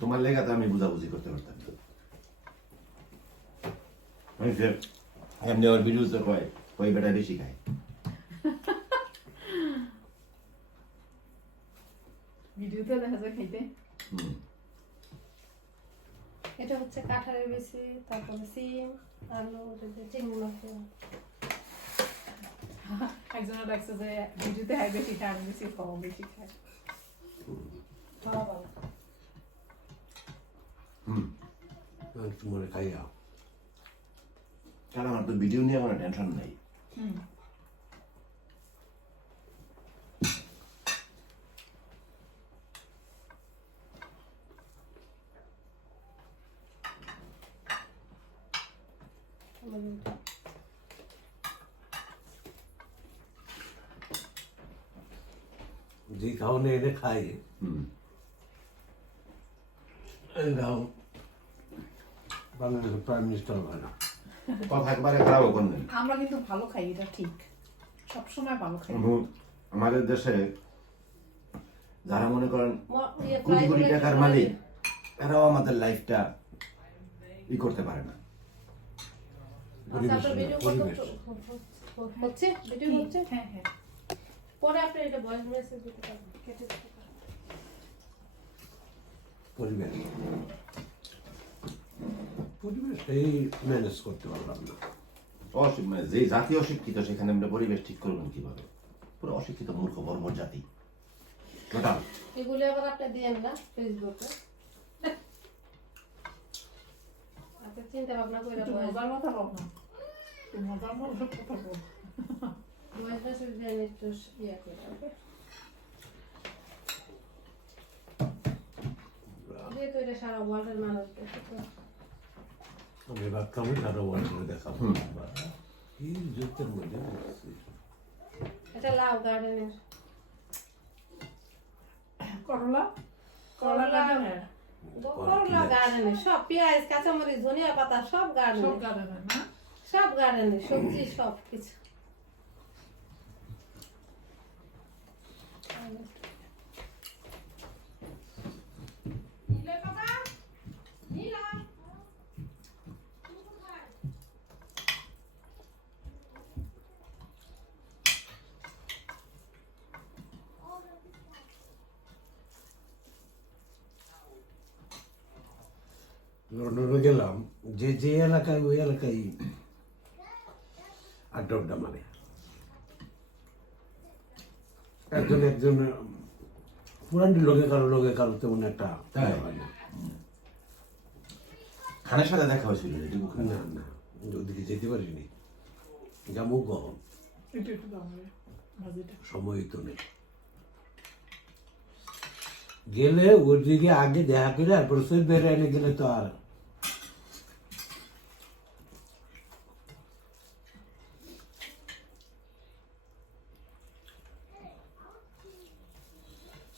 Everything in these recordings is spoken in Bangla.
তোমার লেগে তো আমি বুঝাবুঝি করতে পারতাম না। এমনি ওর ভিডিও তো কয় কই বেটা বেশি খায়। ভিডিওতে দেখা যায় খাইতে। এটা হচ্ছে কাঁঠালের বিচি, তারপরে সিম, আলু, চিংড়ি মাছ। একজনের লাগছে যে ভিডিওতে হাই বেশি খায়, আমি বেশি খাওয়া বেশি খায়। খাওয়া ভালো। মনে খাইয়া কারণ আমার তো ভিডিও নিয়ে কোনো টেনশন নাই। যে খাওয়ানো এনে খাই এরাও বাংলাদেশের প্রাইম মিনিস্টার হয় না। কথা একবারে খারাপও করবেন। আমরা কিন্তু ভালো খাই, এটা ঠিক, সবসময় ভালো খাই। আমাদের দেশে যারা মনে করেন কোটি কোটি টাকার মালিক, এরাও আমাদের লাইফটা ই করতে পারে না। হচ্ছে ভিডিও হচ্ছে। হ্যাঁ হ্যাঁ, পরে আপনি এটা ভয়েস মেসেজ দিতে পারবেন, কেটে দিতে পারবেন। পরিবেশ এই ম্যানেজ করতে পারলাম না। মানে যে জাতি অশিক্ষিত সেখানে আমরা পরিবেশ ঠিক করবেন কিভাবে? পুরো অশিক্ষিত মূর্খ বর্বর জাতি টোটাল। এগুলো আবার আপনি দিয়েন না ফেসবুকে। আপনি চিন্তা ভাবনা করে মজার কথা বল না, মজার কথা বল। ভয়েস মেসেজ দিয়ে একটু ইয়ে করে, ওকে? যেহেতু এটা সারা ওয়ার্ল্ডের মানুষ দেখে তো। আমি ভাবতাম আরো ওয়ার্ল্ডে দেখাবো, এই যুদ্ধের মধ্যে এটা লাউ গার্ডেনের করলা, করলা গার্ডেনের, করলা গার্ডেনের সব পেঁয়াজ, কাঁচামরিচ, ধনিয়া পাতা সব সব গার্ডেনের, গার্ডেনের না? সব গার্ডেনের সবজি সব কিছু। লন্ডনে গেলাম, যে যে এলাকায় ওই এলাকায় আড্ডা মানে একজন পুরানি লোকে কারো তেমন একটা হয় না। খানের সাথে দেখা হয়েছিল এটুকু? না না, ওদিকে যেতে পারিনি, যাবো কখন, একটু একটু দাম হবে ভাজিটা। সময় তো নেই। গেলে ওর দিকে আগে দেখা করে আর প্রসেস বেড়ে এনে গেলে তো আর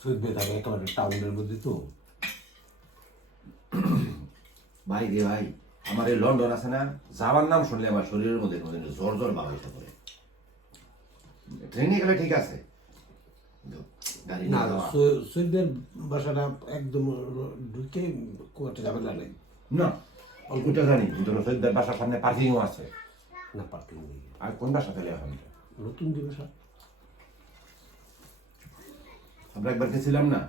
সুইট থাকে একেবারে টাউনের মধ্যে তো। ভাই রে ভাই, আমার এই লন্ডন আছে না, যাওয়ার নাম শুনলে আমার শরীরের মধ্যে জ্বর জ্বর ভাব হইতে পারে। ট্রেনে গেলে ঠিক আছে, গাড়ি না, না যাওয়া সুইটদের বাসাটা একদম ঢুকে খুব একটা ঝামেলা নেই। না, অল্পটা জানি সৈয়দের বাসার সামনে পার্কিংও আছে। না, পার্কিং নেই। আর কোন বাসা তাহলে এখন নতুন যে বাসা, আমরা একবার গেছিলাম না,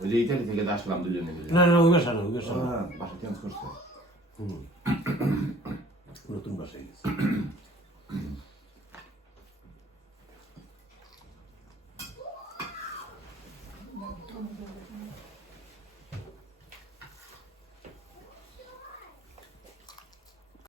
ওই যে ইতালি থেকে আসলাম দুজনে মিলে। না না, ওই বাসা না, ওই বাসা না, বাসা চেঞ্জ করছে। নতুন বাসায় গেছে।